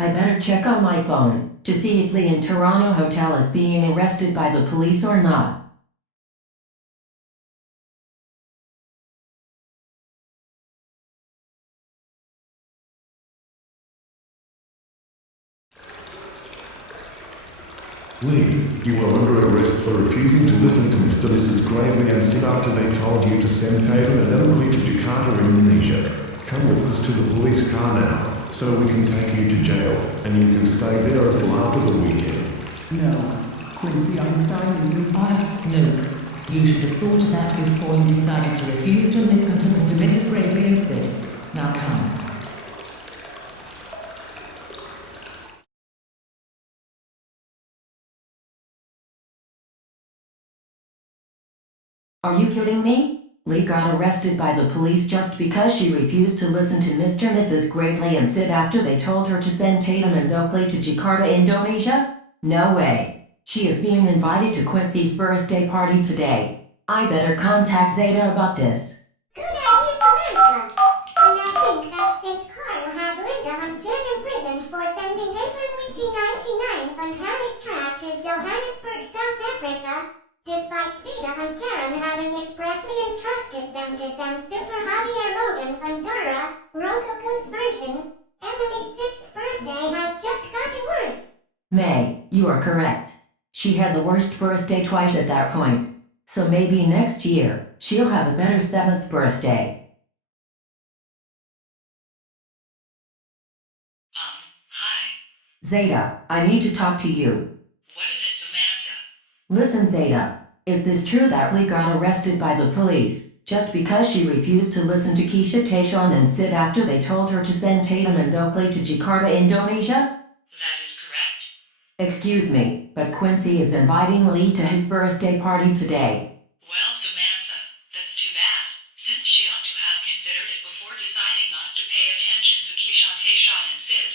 I better check on my phone to see if Leigh in Toronto hotel is being arrested by the police or not. Leigh, you are under arrest for refusing to listen to Mr. and Mrs. Gravely and Sid after they told you to send Taytum and Oakley to Jakarta, Indonesia. Come with us to the police car now, so we can take you to jail, and you can stay there until after the weekend. No, Quincy Einstein isn't. Luke, you should have thought of that before you decided to refuse to listen to Mr. and Mrs. Gravely and Sid. Now come. Are you kidding me? Leigh got arrested by the police just because she refused to listen to Mr. and Mrs. Gravely and Sid after they told her to send Taytum and Oakley to Jakarta, Indonesia? No way. She is being invited to Quincy's birthday party today. I better contact Zeta about this. Good idea, Samantha. And I think that since Carl had Linda and Jen imprisoned for sending April Luigi 99 on Harry's track to Johannesburg, South Africa, despite Zeta and Karen having expressly instructed them to send Super Javier Logan and Dora, Rococo's version, Emily's 6th birthday has just gotten worse. May, you are correct. She had the worst birthday twice at that point. So maybe next year, she'll have a better 7th birthday. Hi. Zeta, I need to talk to you. What is it, Samantha? Listen, Zeta, is this true that Leigh got arrested by the police just because she refused to listen to Keisha Tayshawn and Sid after they told her to send Taytum and Oakley to Jakarta, Indonesia? That is correct. Excuse me, but Quincy is inviting Leigh to his birthday party today. Well, Samantha, that's too bad, since she ought to have considered it before deciding not to pay attention to Keisha Tayshawn and Sid.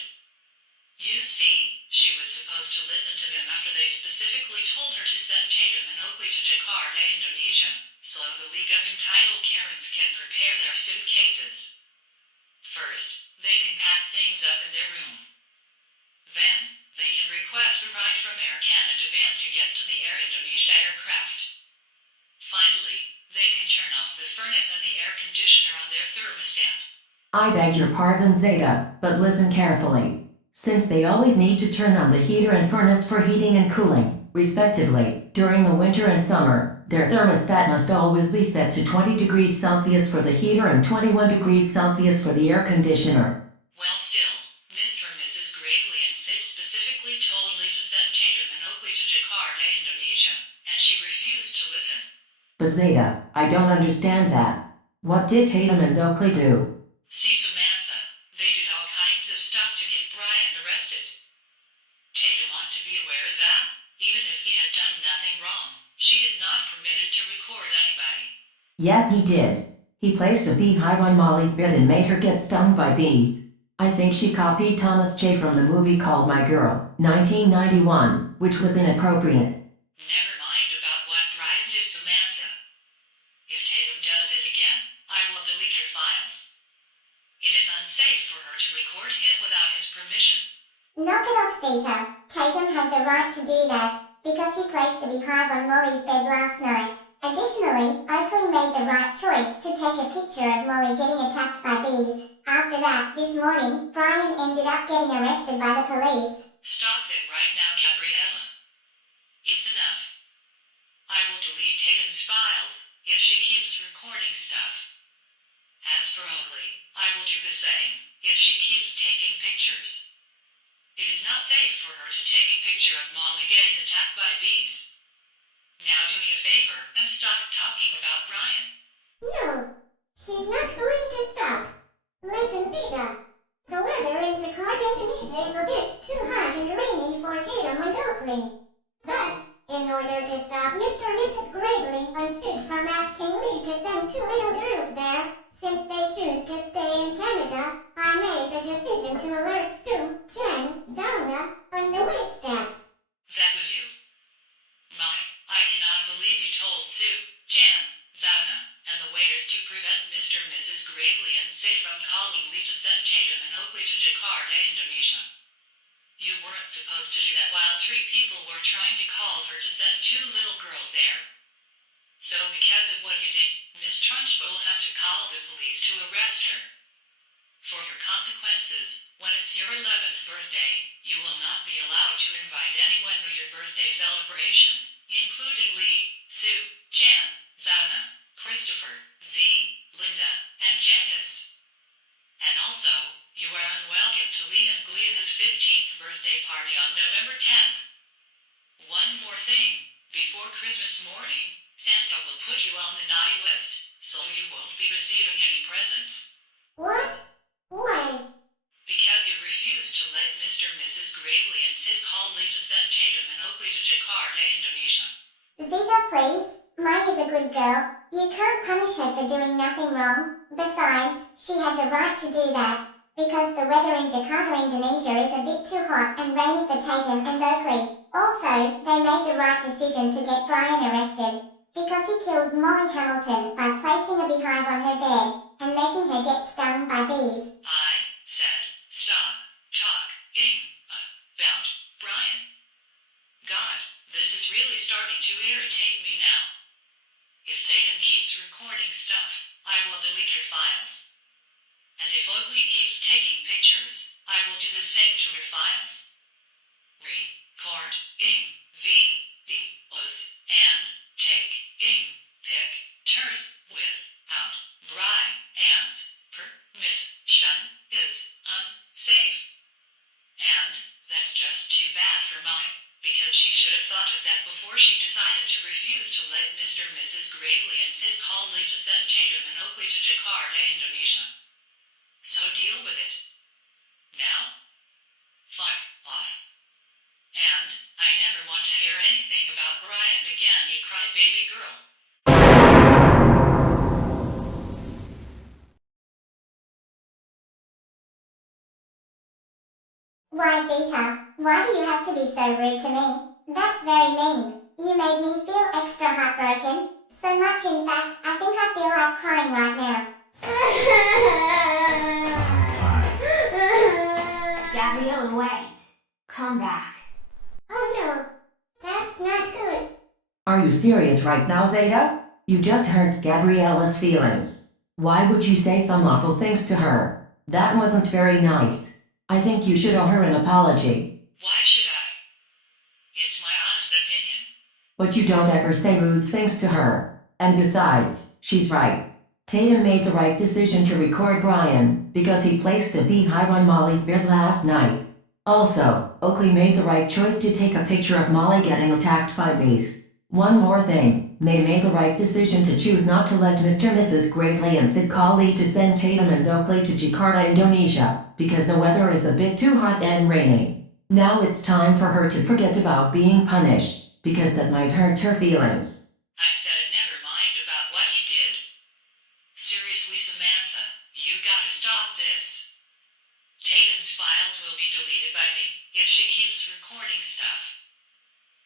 You see, she was supposed to listen to them after they specifically told her to send Taytum and Oakley to Jakarta, Indonesia, so the League of Entitled Karens can prepare their suitcases. First, they can pack things up in their room. Then, they can request a ride from Air Canada van to get to the Air Indonesia aircraft. Finally, they can turn off the furnace and the air conditioner on their thermostat. I beg your pardon, Zeta, but listen carefully. Since they always need to turn on the heater and furnace for heating and cooling, respectively, during the winter and summer, their thermostat must always be set to 20 degrees Celsius for the heater and 21 degrees Celsius for the air conditioner. Well, still, Mr. and Mrs. Gravely and Sid specifically told Leigh to send Taytum and Oakley to Jakarta, Indonesia, and she refused to listen. But Zeta, I don't understand that. What did Taytum and Oakley do? See, Samantha, they did all kinds of stuff to get Brian arrested. Taytum ought to be aware of that, even if he had done nothing wrong. She is not permitted to record anybody. Yes, he did. He placed a beehive on Molly's bed and made her get stung by bees. I think she copied Thomas J. from the movie called My Girl, 1991, which was inappropriate. Never mind about what Brian did, Samantha. If Taytum does it again, I will delete her files. It is unsafe for her to record him without his permission. Knock it off, Zeta. Taytum had the right to do that, because he placed a beehive on Molly's bed last night. Additionally, Oakley made the right choice to take a picture of Molly getting attacked by bees. After that, this morning, Brian ended up getting arrested by the police. Stop it right now, Gabriella. It's enough. I will delete Tatum's files if she keeps recording stuff. As for Oakley, I will do the same if she keeps taking pictures. It is not safe for her to take a picture of Molly getting attacked by bees. Now do me a favor and stop talking about Brian. No, she's not going to stop. Listen, Zeta. The weather in Jakarta, Indonesia is a bit too hot and rainy for Taytum and Oakley. Thus, in order to stop Mr. and Mrs. Gravely and Sid from asking Leigh to send two little girls there, since they choose to stay in Canada, I made the decision to alert Sue, Jen, Zona, and the waitstaff. That was you. I cannot believe you told Sue, Jan, Zona, and the waiters to prevent Mr. and Mrs. Gravely and Sid from calling Leigh to send Taytum and Oakley to Jakarta, Indonesia. You weren't supposed to do that while 3 people were trying to call her to send 2 little girls there. So because of what you did, Miss Trunchbull will have to call the police to arrest her. For your consequences, when it's your 11th birthday, you will not be allowed to invite anyone to your birthday celebration, including Leigh, Sue, Jan, Zeta, Christopher, Z, Linda, and Janice. And also, you are unwelcome to Leigh and Gleana's 15th birthday party on November 10th. One more thing, before Christmas morning, Santa will put you on the naughty list, so you won't be receiving any presents. What? Why? Because you refused to let Mr. and Mrs. Gravely and Sid call Leigh to send Taytum and Oakley to Jakarta, Indonesia. Zeta, please. Mai is a good girl. You can't punish her for doing nothing wrong. Besides, she had the right to do that, because the weather in Jakarta, Indonesia is a bit too hot and rainy for Taytum and Oakley. Also, they made the right decision to get Brian arrested, because he killed Molly Hamilton by placing a beehive on her bed and making her get stung by bees. I said, stop talking about Brian. God, this is really starting to irritate me now. If Taytum keeps recording stuff, I will delete her files. And if Oakley keeps taking pictures, I will do the same to her files. Recording videos and taking pictures without Brian's permission is unsafe. And that's just too bad for Molly, because she should have thought of that before she decided to refuse to let Mr. and Mrs. Gravely and Sid call Leigh to send Taytum and Oakley to Jakarta, Indonesia. So deal with it. Now? Fuck off. And I never want to hear anything about Brian again, you crybaby girl. Why, Zeta? Why do you have to be so rude to me? That's very mean. You made me feel extra heartbroken. So much, in fact, I think I feel like crying right now. Gabriella, wait. Come back. Oh no, that's not good. Are you serious right now, Zeta? You just hurt Gabriella's feelings. Why would you say some awful things to her? That wasn't very nice. I think you should owe her an apology. Why should I? It's my honest opinion. But you don't ever say rude things to her. And besides, she's right. Taytum made the right decision to record Brian, because he placed a beehive on Molly's bed last night. Also, Oakley made the right choice to take a picture of Molly getting attacked by bees. One more thing, May made the right decision to choose not to let Mr. and Mrs. Gravely and Sid call Leigh to send Taytum and Oakley to Jakarta, Indonesia, because the weather is a bit too hot and rainy. Now it's time for her to forget about being punished, because that might hurt her feelings. I said never mind about what he did. Seriously, Samantha, you gotta stop this. Taytum's files will be deleted by me if she keeps recording stuff.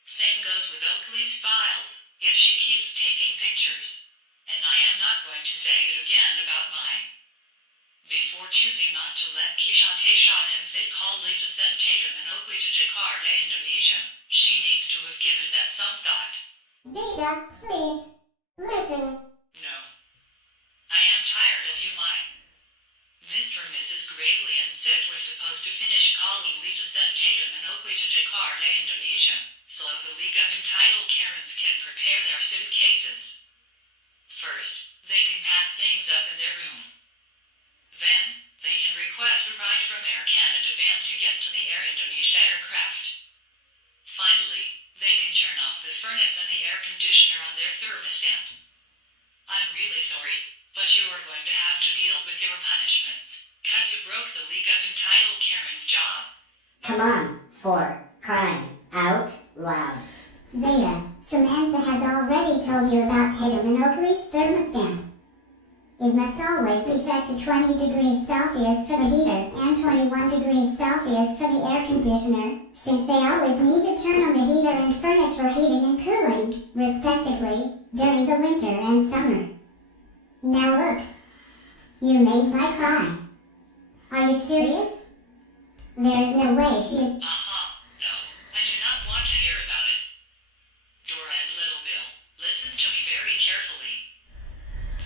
Same goes with Oakley's files if she keeps taking pictures. And I am not going to say it again about mine. Before choosing not to let Keisha Tayshawn and Sid call Leigh to send Taytum and Oakley to Jakarta, Indonesia, she needs to have given that some thought. Zeta, please. Listen. No. I am tired of you, Mai. Mr. and Mrs. Gravely and Sid were supposed to finish calling Leigh to send Taytum and Oakley to Jakarta, Indonesia, so the League of Entitled Karens can prepare their suitcases. First, they can pack things up in their room. Then, they can request a ride from Air Canada van to get to the Air Indonesia aircraft. Finally, they can turn off the furnace and the air conditioner on their thermostat. I'm really sorry, but you are going to have to deal with your punishments, 'cause you broke the League of Entitled Karen's job. Come on, for crying out loud. Zeta, Samantha has already told you about Taytum and Oakley's thermostat. It must always be set to 20 degrees Celsius for the heater and 21 degrees Celsius for the air conditioner, since they always need to turn on the heater and furnace for heating and cooling, respectively, during the winter and summer. Now look, you made my cry. Are you serious? There's no way she is. No, I do not want to hear about it. Dora and Little Bill, listen to me very carefully.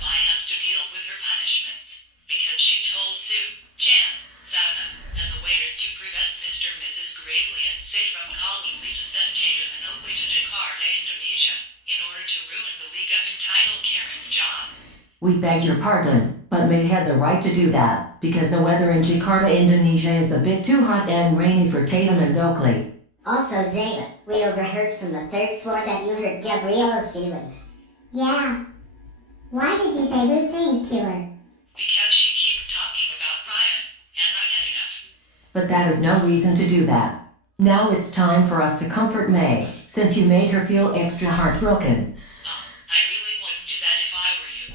Mai has to deal with her punishments because she told Sue, Jan, Zeta, and the waiters to prevent Mr. and Mrs. Gravely and Sid from calling Leigh to send Taytum and Oakley to Jakarta, Indonesia, in order to ruin the League of Entitled Karen's job. We beg your pardon, but May had the right to do that, because the weather in Jakarta, Indonesia is a bit too hot and rainy for Taytum and Oakley. Also, Zeta, we overheard from the third floor that you hurt Gabriella's feelings. Yeah. Why did you say rude things to her? Because she keep talking about Ryan, and I've had enough. But that is no reason to do that. Now it's time for us to comfort May, since you made her feel extra heartbroken. I really wouldn't do that if I were you.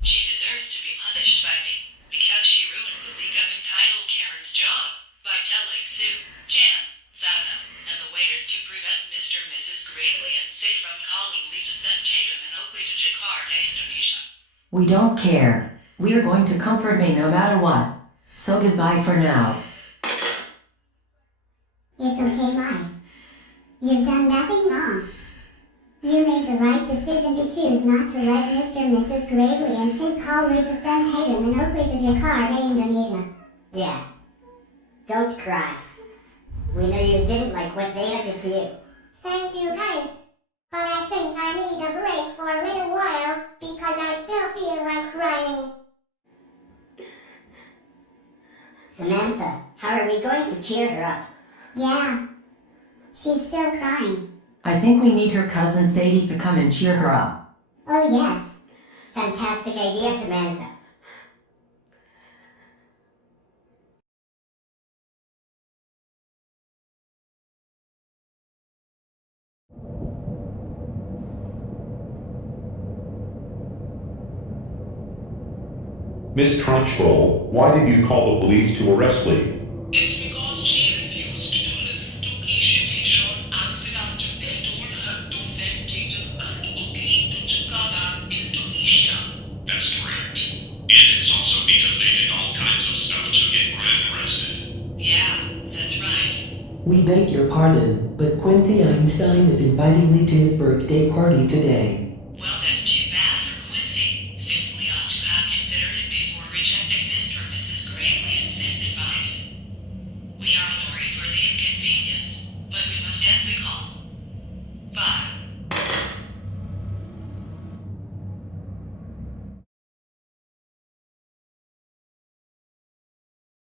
She deserves to be punished by me, because she ruined the League of Entitled Karen's job by telling Sue, Jan, Zeta, and the waiters to prevent Mr. and Mrs. Gravely and Sid from calling Leigh to send Taytum and Oakley to Jakarta, Indonesia. We don't care. We are going to comfort May no matter what. So goodbye for now. It's okay, Mai. You've done nothing wrong. You made the right decision to choose not to let Mr. and Mrs. Gravely and Sid call Leigh to send Taytum and Oakley to Jakarta, Indonesia. Yeah. Don't cry. We know you didn't like what Zeta did to you. Thank you, guys. But I think I need a break for a little while, because I still feel like crying. Samantha, how are we going to cheer her up? Yeah. She's still crying. I think we need her cousin Sadie to come and cheer her up. Oh, yes. Fantastic idea, Samantha. Miss Trunchbull, why did you call the police to arrest Leigh? It's because she refused to listen to Keisha Tayshawn and Sid after they told her to send Taytum and Oakley to Jakarta, Indonesia. That's correct. And it's also because they did all kinds of stuff to get Brian arrested. Yeah, that's right. We beg your pardon, but Quincy Einstein is inviting Leigh to his birthday party today.